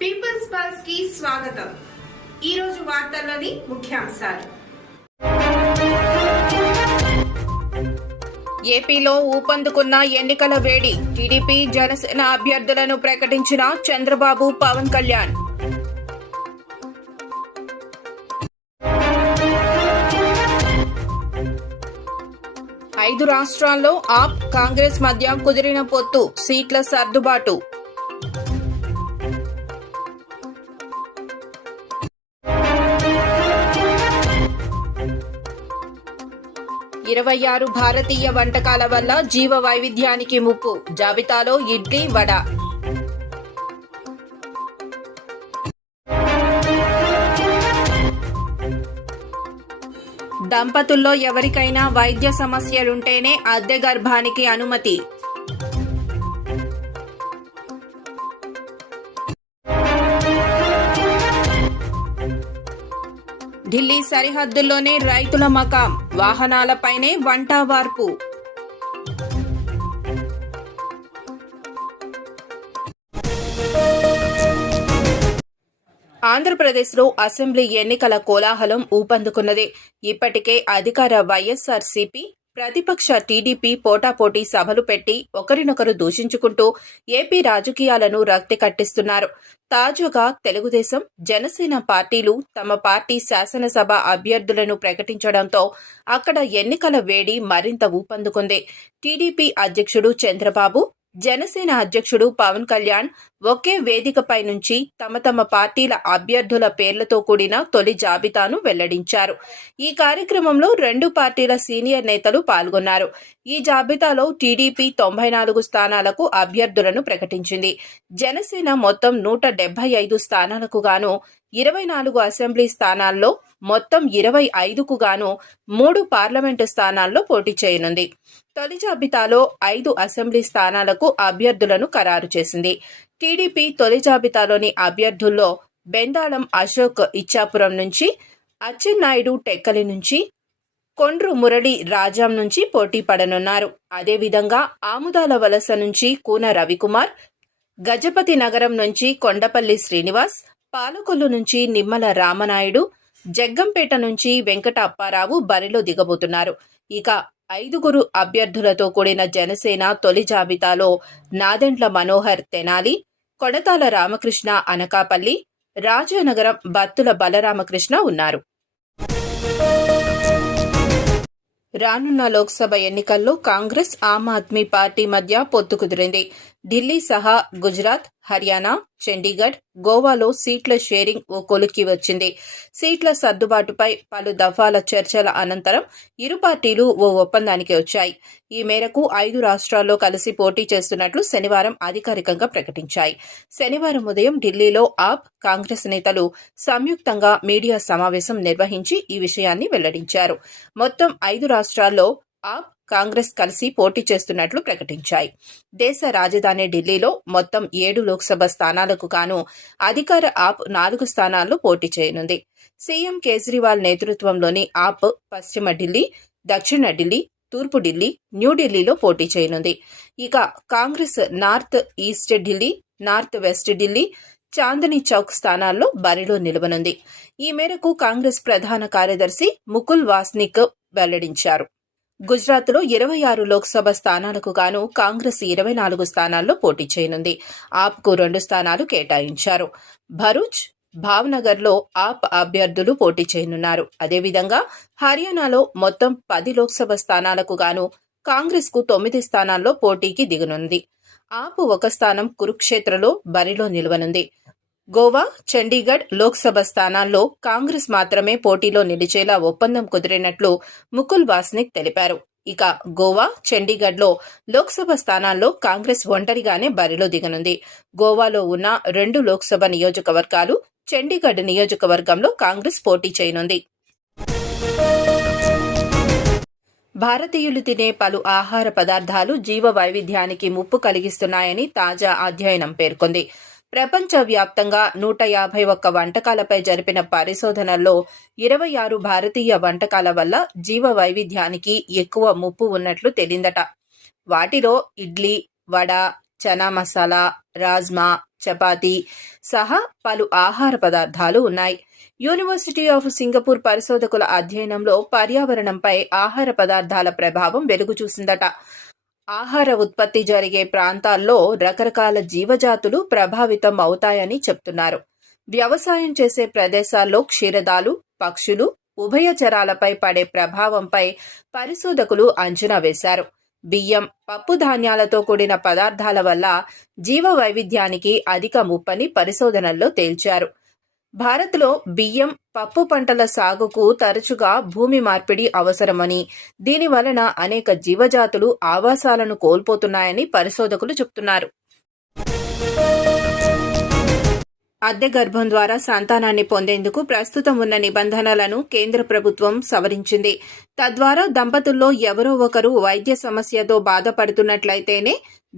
Peoples pulse కి స్వాగతం. ఈ రోజు వార్తల్లోని ముఖ్యాంశాలు. ఏపీలో ఊపందుకున్న ఎన్నికల వేడి. టీడీపీ జనసేన అభ్యర్థులను ప్రకటించిన చంద్రబాబు, పవన్ కళ్యాణ్. ఐదు రాష్ట్రాల్లో ఆప్, కాంగ్రెస్ మధ్య కుదిరిన పొత్తు, సీట్ల సర్దుబాటు. ఇరవై 26 భారతీయ వంటకాల వల్ల జీవ వైవిధ్యానికి ముప్పు. జాబితాలో ఇడ్లీ, వడ. దంపతుల్లో ఎవరికైనా వైద్య సమస్యలుంటేనే అద్దె గర్భానికి అనుమతి. ఢిల్లీ సరిహద్దుల్లోనే రైతుల మకాం, వాహనాలపైనే వంటావార్పు. ఆంధ్రప్రదేశ్లో అసెంబ్లీ ఎన్నికల కోలాహలం ఊపందుకున్నది. ఇప్పటికే అధికార వైఎస్ఆర్సీపీ, ప్రతిపక్ష టీడీపీ పోటాపోటీ సభలు పెట్టి ఒకరినొకరు దూషించుకుంటూ ఏపీ రాజకీయాలను రక్తి కట్టిస్తున్నారు. తాజాగా తెలుగుదేశం, జనసేన పార్టీలు తమ పార్టీ శాసనసభ అభ్యర్థులను ప్రకటించడంతో అక్కడ ఎన్నికల వేడి మరింత ఊపందుకుంది. టీడీపీ అధ్యక్షుడు చంద్రబాబు, జనసేన అధ్యక్షుడు పవన్ కళ్యాణ్ ఒకే వేదికపై నుంచి తమ తమ పార్టీల అభ్యర్థుల పేర్లతో కూడిన తొలి జాబితాను వెల్లడించారు. ఈ కార్యక్రమంలో రెండు పార్టీల సీనియర్ నేతలు పాల్గొన్నారు. ఈ జాబితాలో టీడీపీ 94 స్థానాలకు అభ్యర్థులను ప్రకటించింది. జనసేన మొత్తం 175 స్థానాలకు గాను 24 అసెంబ్లీ స్థానాల్లో మొత్తం 25కు గాను 3 పార్లమెంటు స్థానాల్లో పోటీ చేయనుంది. తొలి జాబితాలో 5 అసెంబ్లీ స్థానాలకు అభ్యర్థులను ఖరారు చేసింది. టీడీపీ తొలి జాబితాలోని అభ్యర్థుల్లో బెందాళం అశోక్ ఇచ్చాపురం నుంచి, అచ్చెన్నాయుడు టెక్కలి నుంచి, కొండ్రు మురళి రాజాం నుంచి పోటీ పడనున్నారు. అదేవిధంగా ఆముదాల వలస నుంచి కూన రవికుమార్, గజపతి నగరం నుంచి కొండపల్లి శ్రీనివాస్, పాలకొల్లు నుంచి నిమ్మల రామనాయుడు, జగ్గంపేట నుంచి వెంకట అప్పారావు బరిలో దిగబోతున్నారు. ఇక 5 అభ్యర్థులతో కూడిన జనసేన తొలి జాబితాలో నాదెండ్ల మనోహర్ తెనాలి, కొడతాల రామకృష్ణ అనకాపల్లి, రాజానగరం బత్తుల బలరామకృష్ణ ఉన్నారు. రానున్న లోక్సభ ఎన్నికల్లో కాంగ్రెస్, ఆమ్ ఆద్మీ పార్టీ మధ్య పొత్తు కుదిరింది. ఢిల్లీ సహా గుజరాత్, హర్యానా, చండీగఢ్, గోవాలో సీట్ల షేరింగ్ ఓ కొలిక్కి వచ్చింది. సీట్ల సర్దుబాటుపై పలు దఫాల చర్చల అనంతరం ఇరు పార్టీలు ఓ ఒప్పందానికి వచ్చాయి. ఈ మేరకు 5 రాష్ట్రాల్లో కలిసి పోటీ చేస్తున్నట్లు శనివారం అధికారికంగా ప్రకటించాయి. శనివారం ఉదయం ఢిల్లీలో ఆప్, కాంగ్రెస్ నేతలు సంయుక్తంగా మీడియా సమావేశం నిర్వహించి ఈ విషయాన్ని వెల్లడించారు. మొత్తం 5 రాష్ట్రాల్లో ఆప్, కాంగ్రెస్ కలిసి పోటీ చేస్తున్నట్లు ప్రకటించాయి. దేశ రాజధాని ఢిల్లీలో మొత్తం 7 లోక్సభ స్థానాలకు గాను అధికార ఆప్ 4 స్థానాల్లో పోటీ చేయనుంది. సీఎం కేజ్రీవాల్ నేతృత్వంలోని ఆప్ పశ్చిమ ఢిల్లీ, దక్షిణ ఢిల్లీ, తూర్పు ఢిల్లీ, న్యూఢిల్లీలో పోటీ చేయనుంది. ఇక Congress north east Delhi, north west Delhi, Chandni Chowk స్థానాల్లో బరిలో నిలవనుంది. ఈ మేరకు కాంగ్రెస్ ప్రధాన కార్యదర్శి ముకుల్ వాస్నిక్ వెల్లడించారు. గుజరాత్లో 26 లోక్సభ స్థానాలకు గాను కాంగ్రెస్ 24 స్థానాల్లో పోటీ చేయనుంది. ఆప్కు 2 స్థానాలు కేటాయించారు. భరూచ్, భావ్నగర్లో ఆప్ అభ్యర్థులు పోటీ చేయనున్నారు. అదేవిధంగా హర్యానాలో మొత్తం 10 లోక్సభ స్థానాలకు గాను కాంగ్రెస్కు 9 స్థానాల్లో పోటీకి దిగనుంది. ఆప్ 1 స్థానం కురుక్షేత్రలో బరిలో నిలవనుంది. గోవా, చండీగఢ్ లోక్సభ స్థానాల్లో కాంగ్రెస్ మాత్రమే పోటీలో నిలిచేలా ఒప్పందం కుదిరినట్లు ముకుల్ వాస్నిక్ తెలిపారు. ఇక గోవా, చండీగఢ్లో లోక్సభ స్థానాల్లో కాంగ్రెస్ ఒంటరిగానే బరిలో దిగనుంది. గోవాలో ఉన్న 2 లోక్సభ నియోజకవర్గాలు, చండీగఢ్ నియోజకవర్గంలో కాంగ్రెస్ పోటీ చేయనుంది. భారతీయులు తినే పలు ఆహార పదార్థాలు జీవ వైవిధ్యానికి ముప్పు కలిగిస్తున్నాయని తాజా అధ్యయనం పేర్కొంది. ప్రపంచవ్యాప్తంగా 151 వంటకాలపై జరిపిన పరిశోధనల్లో 26 భారతీయ వంటకాల వల్ల జీవ వైవిధ్యానికి ఎక్కువ ముప్పు ఉన్నట్లు తేలిందట. వాటిలో ఇడ్లీ, వడ, చనా మసాలా, రాజ్మా, చపాతీ సహా పలు ఆహార పదార్థాలు ఉన్నాయి. యూనివర్సిటీ ఆఫ్ సింగపూర్ పరిశోధకుల అధ్యయనంలో పర్యావరణంపై ఆహార పదార్థాల ప్రభావం వెలుగు చూసిందట. ఆహార ఉత్పత్తి జరిగే ప్రాంతాల్లో రకరకాల జీవజాతులు ప్రభావితం అవుతాయని చెప్తున్నారు. వ్యవసాయం చేసే ప్రదేశాల్లో క్షీరదాలు, పక్షులు, ఉభయచరాలపై పడే ప్రభావంపై పరిశోధకులు అంచనా వేశారు. బియ్యం, పప్పు ధాన్యాలతో కూడిన పదార్థాల వల్ల జీవ వైవిధ్యానికి అధిక ముప్పని పరిశోధనల్లో తేల్చారు. భారత్లో బియ్యం, పప్పు పంటల సాగుకు తరచుగా భూమి మార్పిడి అవసరమని, దీని వలన అనేక జీవజాతులు ఆవాసాలను కోల్పోతున్నాయని పరిశోధకులు చెబుతున్నారు. అద్దె గర్భం ద్వారా సంతానాన్ని పొందేందుకు ప్రస్తుతం ఉన్న నిబంధనలను కేంద్ర ప్రభుత్వం సవరించింది. తద్వారా దంపతుల్లో ఎవరో ఒకరు వైద్య సమస్యతో బాధపడుతున్నట్లయితేనే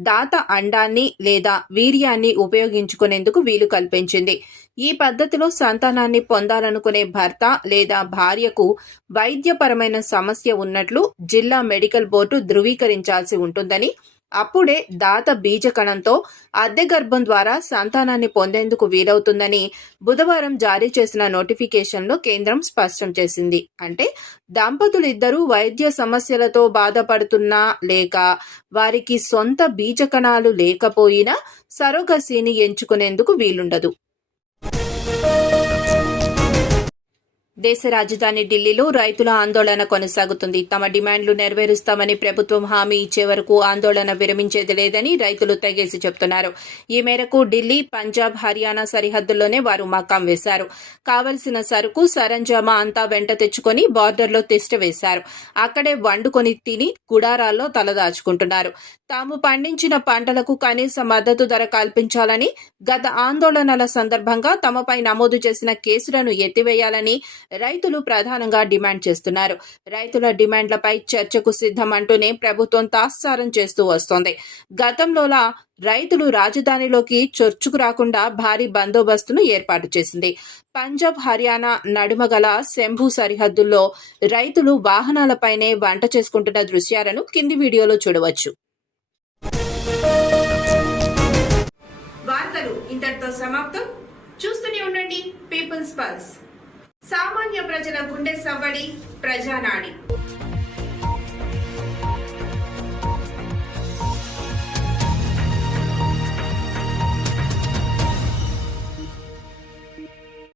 దాత అండాన్ని లేదా వీర్యాన్ని ఉపయోగించుకునేందుకు వీలు కల్పించింది. ఈ పద్ధతిలో సంతానాన్ని పొందాలనుకునే భర్త లేదా భార్యకు వైద్యపరమైన సమస్య ఉన్నట్లు జిల్లా మెడికల్ బోర్డు ధృవీకరించాల్సి ఉంటుందని, అప్పుడే దాత బీజకణంతో అద్దె గర్భం ద్వారా సంతానాన్ని పొందేందుకు వీలవుతుందని బుధవారం జారీ చేసిన నోటిఫికేషన్లో కేంద్రం స్పష్టం చేసింది. అంటే దంపతులిద్దరూ వైద్య సమస్యలతో బాధపడుతున్నా లేక వారికి సొంత బీజకణాలు లేకపోయినా సరోగసీని ఎంచుకునేందుకు వీలుండదు. దేశ రాజధాని ఢిల్లీలో రైతుల ఆందోళన కొనసాగుతుంది. తమ డిమాండ్లు నెరవేరుస్తామని ప్రభుత్వం హామీ ఇచ్చే వరకు ఆందోళన విరమించేది లేదని రైతులు తెగేసి చెబుతున్నారు. ఈ మేరకు ఢిల్లీ, పంజాబ్, హర్యానా సరిహద్దుల్లోనే వారు మకాం వేశారు. కావలసిన సరుకు, సరంజామా అంతా వెంట తెచ్చుకొని బార్డర్లో తిష్టవేశారు. అక్కడే వండుకొని తిని గుడారాల్లో తలదాచుకుంటున్నారు. తాము పండించిన పంటలకు కనీస మద్దతు ధర కల్పించాలని, గత ఆందోళనల సందర్భంగా తమపై నమోదు చేసిన కేసులను ఎత్తివేయాలని రైతులు ప్రధానంగా డిమాండ్ చేస్తున్నారు. రైతుల డిమాండ్లపై చర్చకు సిద్ధమంటూనే ప్రభుత్వం తాత్సారం చేస్తూ వస్తోంది. గతంలోలా రైతులు రాజధానిలోకి చొచ్చుకు రాకుండా భారీ బందోబస్తును ఏర్పాటు చేసింది. పంజాబ్, హర్యానా నడుమ గల శంభు సరిహద్దుల్లో రైతులు వాహనాలపైనే వంట చేసుకుంటున్న దృశ్యాలను కింది వీడియోలో చూడవచ్చు. వార్తలు ఇంతటితో సమాప్తం. చూస్తూనే ఉండండి పీపుల్స్ పల్స్. సామాన్య ప్రజల గుండె సవ్వడి, ప్రజానాడి.